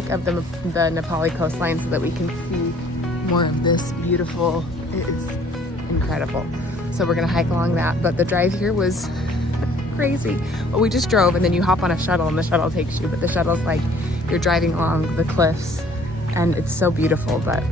hike up the Napali coastline so that we can see more of this beautiful, it is incredible. So we're gonna hike along that, but the drive here was crazy. But we just drove and then you hop on a shuttle and the shuttle takes you, but the shuttle's like you're driving along the cliffs and it's so beautiful, but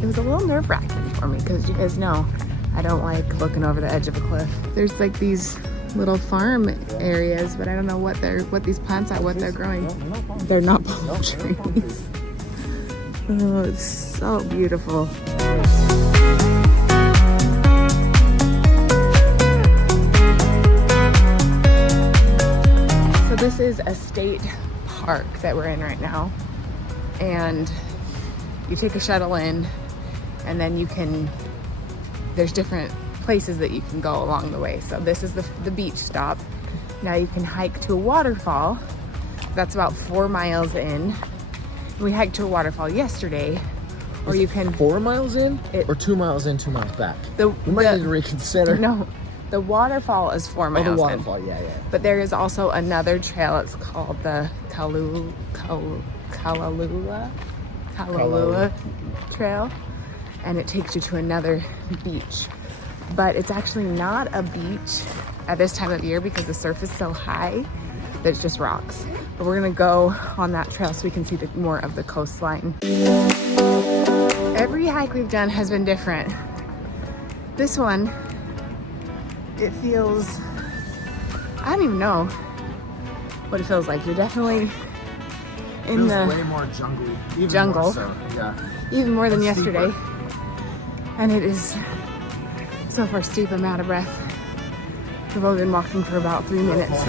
it was a little nerve-wracking for me because you guys know I don't like looking over the edge of a cliff. There's like these little farm areas, but I don't know what these plants are, what they're growing. They're not palm trees. Oh, it's so beautiful. So this is a state park that we're in right now, and you take a shuttle in, and then there's different places that you can go along the way. So this is the beach stop. Now you can hike to a waterfall. That's about 4 miles in. We hiked to a waterfall yesterday. Or you can 4 miles in or 2 miles in, 2 miles back. We might need to reconsider. No, the waterfall is 4 miles in. Oh, the waterfall, yeah. But there is also another trail. It's called the Kalalua Trail, and it takes you to another beach. But it's actually not a beach at this time of year because the surf is so high that it's just rocks. But we're gonna go on that trail so we can see more of the coastline. Every hike we've done has been different. This one, it feels, I don't even know what it feels like. You're definitely in the way more jungly. Jungle. More so, yeah. Even more than yesterday. And it is so far steep, I'm out of breath. We've only been walking for about 3 minutes.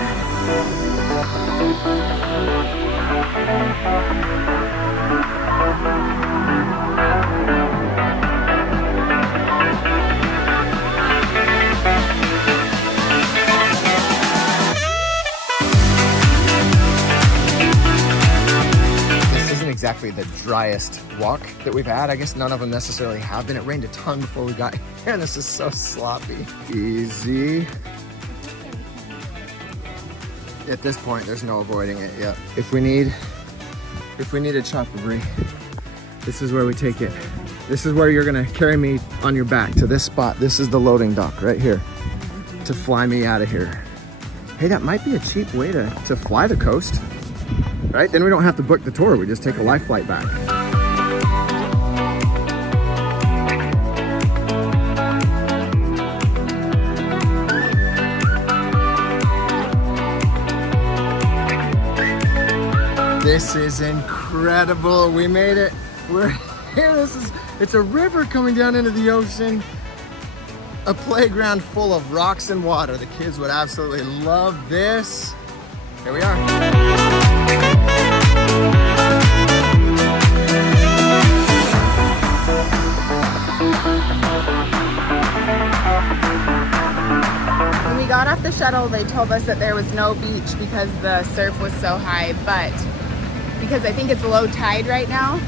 Exactly the driest walk that we've had. I guess none of them necessarily have been. It rained a ton before we got here and this is so sloppy. Easy. At this point, there's no avoiding it yet. If we need a chopper, this is where we take it. This is where you're gonna carry me on your back to this spot. This is the loading dock right here to fly me out of here. Hey, that might be a cheap way to fly the coast. Right? Then we don't have to book the tour. We just take a life flight back. This is incredible. We made it. We're here. It's a river coming down into the ocean. A playground full of rocks and water. The kids would absolutely love this. Here we are. When we got off the shuttle, they told us that there was no beach because the surf was so high, but because I think it's low tide right now,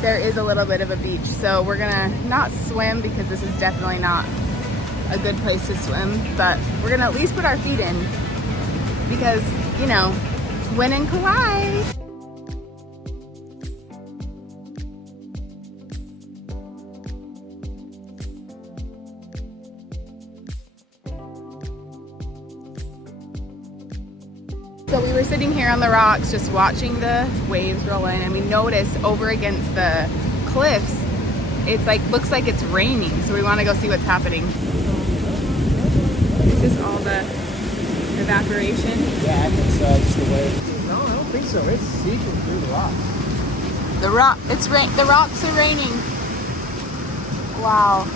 there is a little bit of a beach. So we're gonna not swim because this is definitely not a good place to swim, but we're gonna at least put our feet in because, you know, when in Kauai. So we were sitting here on the rocks just watching the waves roll in, and we noticed over against the cliffs, it's like, looks like it's raining. So we want to go see what's happening. It's just all the evaporation. Yeah, I think so, just the waves. No, I don't think so. It's seeping through the rocks. The rocks are raining. Wow,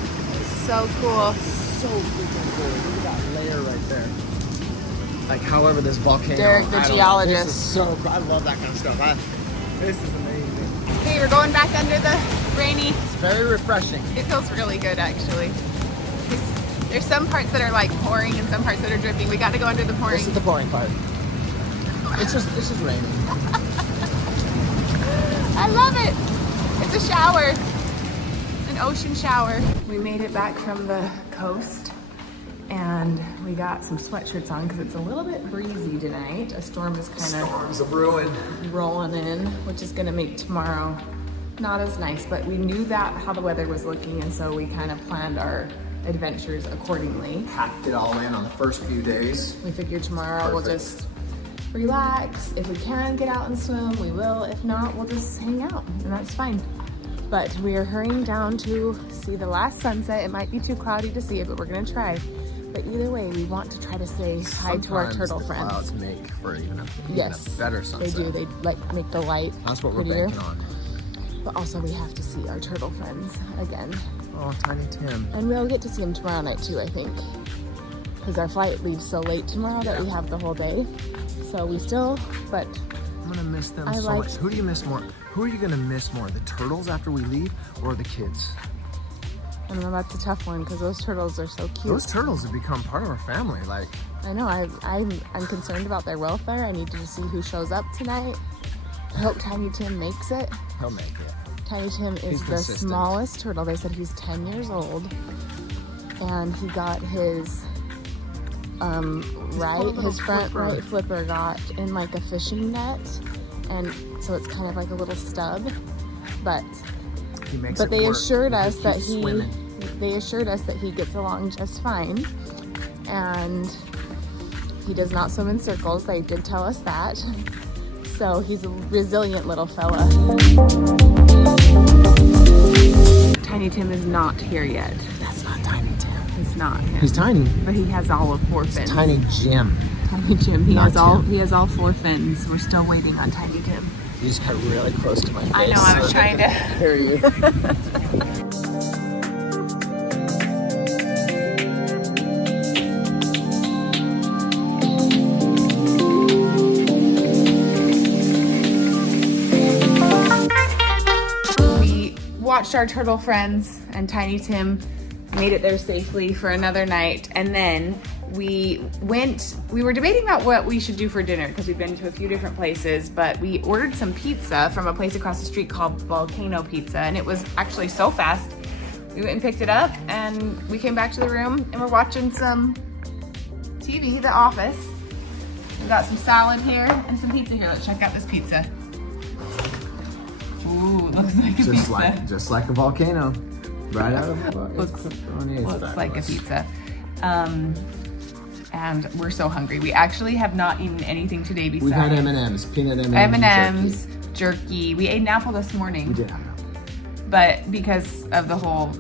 it's so cool. So freaking cool. Look at that layer right there. Like, however this volcano. Derek, the geologist. This is so cool. I love that kind of stuff. This is amazing. Okay, we're going back under the rainy. It's very refreshing. It feels really good, actually. There's some parts that are like pouring and some parts that are dripping. We got to go under the pouring. This is the pouring part. It's just raining. I love it. It's a shower, an ocean shower. We made it back from the coast And we got some sweatshirts on because it's a little bit breezy tonight. A storm is kind of Storm's a ruin. rolling in, which is gonna make tomorrow not as nice, but we knew that how the weather was looking, and so we kind of planned our adventures accordingly. Packed it all in on the first few days. We figured tomorrow we'll just relax. If we can get out and swim, we will. If not, we'll just hang out, and that's fine. But we are hurrying down to see the last sunset. It might be too cloudy to see it, but we're gonna try. But either way, we want to try to say hi to our turtle friends. Clouds make for even a better sunset. They do. They like make the light That's what prettier. we're banking on. But also we have to see our turtle friends again. Oh, Tiny Tim. And we'll get to see him tomorrow night too, I think. Because our flight leaves so late tomorrow that we have the whole day. So we still, but I'm gonna miss them so much. Who do you miss more? Who are you gonna miss more? The turtles after we leave or the kids? I don't know, that's a tough one because those turtles are so cute. Those turtles have become part of our family. Like, I know, I'm concerned about their welfare. I need to see who shows up tonight. I hope Tiny Tim makes it. he'll make it. Tiny Tim is the consistent. smallest turtle. They said he's 10 years old. And he got his his front right flipper got in like a fishing net. And so it's kind of like a little stub. But they assured us that he gets along just fine, and he does not swim in circles. They did tell us that. So he's a resilient little fella. Tiny Tim is not here yet. That's not Tiny Tim. It's not him. He's tiny. But he has all of 4 fins. It's Tiny Jim. Tiny Jim. He Not Tim. he has all 4 fins. We're still waiting on Tiny Tim. You just got really close to my face. I know, I was trying to hear you. We watched our turtle friends, and Tiny Tim made it there safely for another night. And then we were debating about what we should do for dinner because we've been to a few different places, but we ordered some pizza from a place across the street called Volcano Pizza, and it was actually so fast. We went and picked it up, and we came back to the room, and we're watching some TV, The Office. We got some salad here and some pizza here. Let's check out this pizza. Ooh, looks like a pizza. Just like a volcano. Right out of looks like a pizza. And we're so hungry. We actually have not eaten anything today besides. We've had M&Ms, peanut M&Ms, M&Ms, jerky. We ate an apple this morning. We did have an apple. But because of the whole,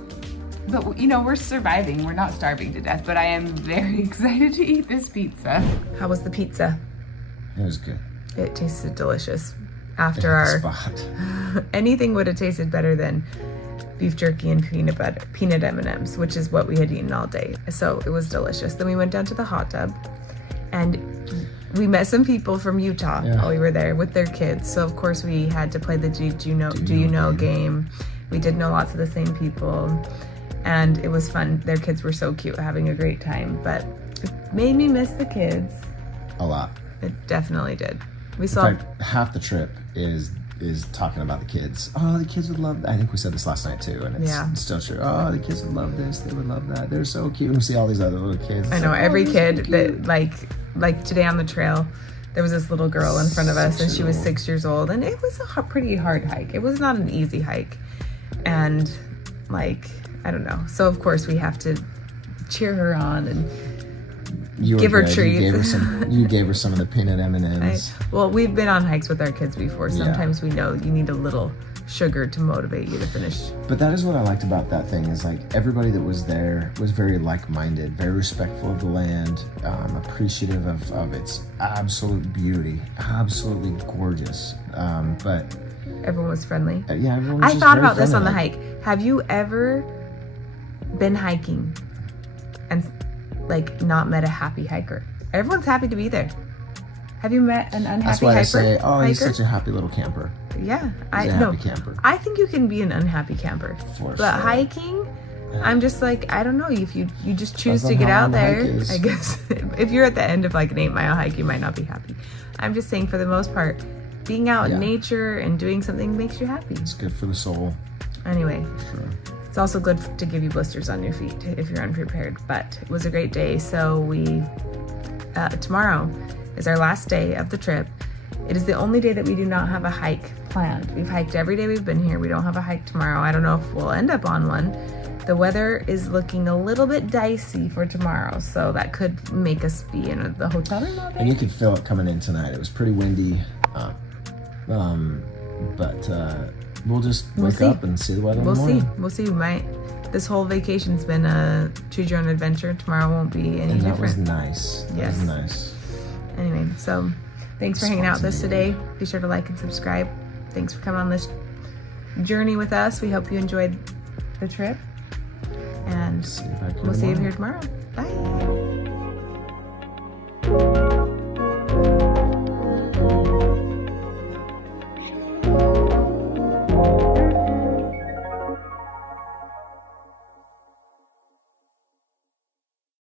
but you know, we're surviving. We're not starving to death, but I am very excited to eat this pizza. How was the pizza? It was good. It tasted delicious. After our spot. Anything would have tasted better than beef jerky and peanut M&Ms, which is what we had eaten all day. So it was delicious. Then we went down to the hot tub, and we met some people from Utah while we were there with their kids. So of course we had to play the do you know game. We did know lots of the same people, and it was fun. Their kids were so cute, having a great time, but it made me miss the kids. A lot. It definitely did. We saw. In fact, half the trip is talking about the kids. Oh, the kids would love that. I think we said this last night too, and it's still true. Oh, the kids would love this. They would love that. They're so cute. And we see all these other little kids. I know, every kid that like today on the trail, there was this little girl in front of us, and she was 6 years old, and it was a pretty hard hike. It was not an easy hike, and like, I don't know. So of course we have to cheer her on and give her treats. You gave her some of the peanut M&Ms. Well, we've been on hikes with our kids before. Sometimes we know you need a little sugar to motivate you to finish. But that is what I liked about that thing, is like everybody that was there was very like-minded, very respectful of the land, appreciative of its absolute beauty, absolutely gorgeous. But everyone was friendly. Everyone was I thought about this on the hike. Have you ever been hiking and like not met a happy hiker? Everyone's happy to be there. Have you met an unhappy hiker? That's why I say, oh, he's such a happy little camper. Yeah, happy camper. I think you can be an unhappy camper. But hiking, I'm just like, I don't know. If you just choose to get out there, I guess if you're at the end of like an 8-mile hike, you might not be happy. I'm just saying, for the most part, being out in nature and doing something makes you happy. It's good for the soul. Anyway, It's also good to give you blisters on your feet if you're unprepared, but it was a great day. So tomorrow is our last day of the trip. It is the only day that we do not have a hike planned. We've hiked every day we've been here. We don't have a hike tomorrow. I don't know if we'll end up on one. The weather is looking a little bit dicey for tomorrow, so that could make us be in the hotel room all day. And you could feel it coming in tonight. It was pretty windy, but we'll just wake up and see the weather in the morning. We'll see. This whole vacation's been a choose your own adventure. Tomorrow won't be any different. That was nice. Yes. That was nice. Anyway, so thanks for hanging out with us today. Be sure to like and subscribe. Thanks for coming on this journey with us. We hope you enjoyed the trip. And we'll see you here tomorrow. Bye.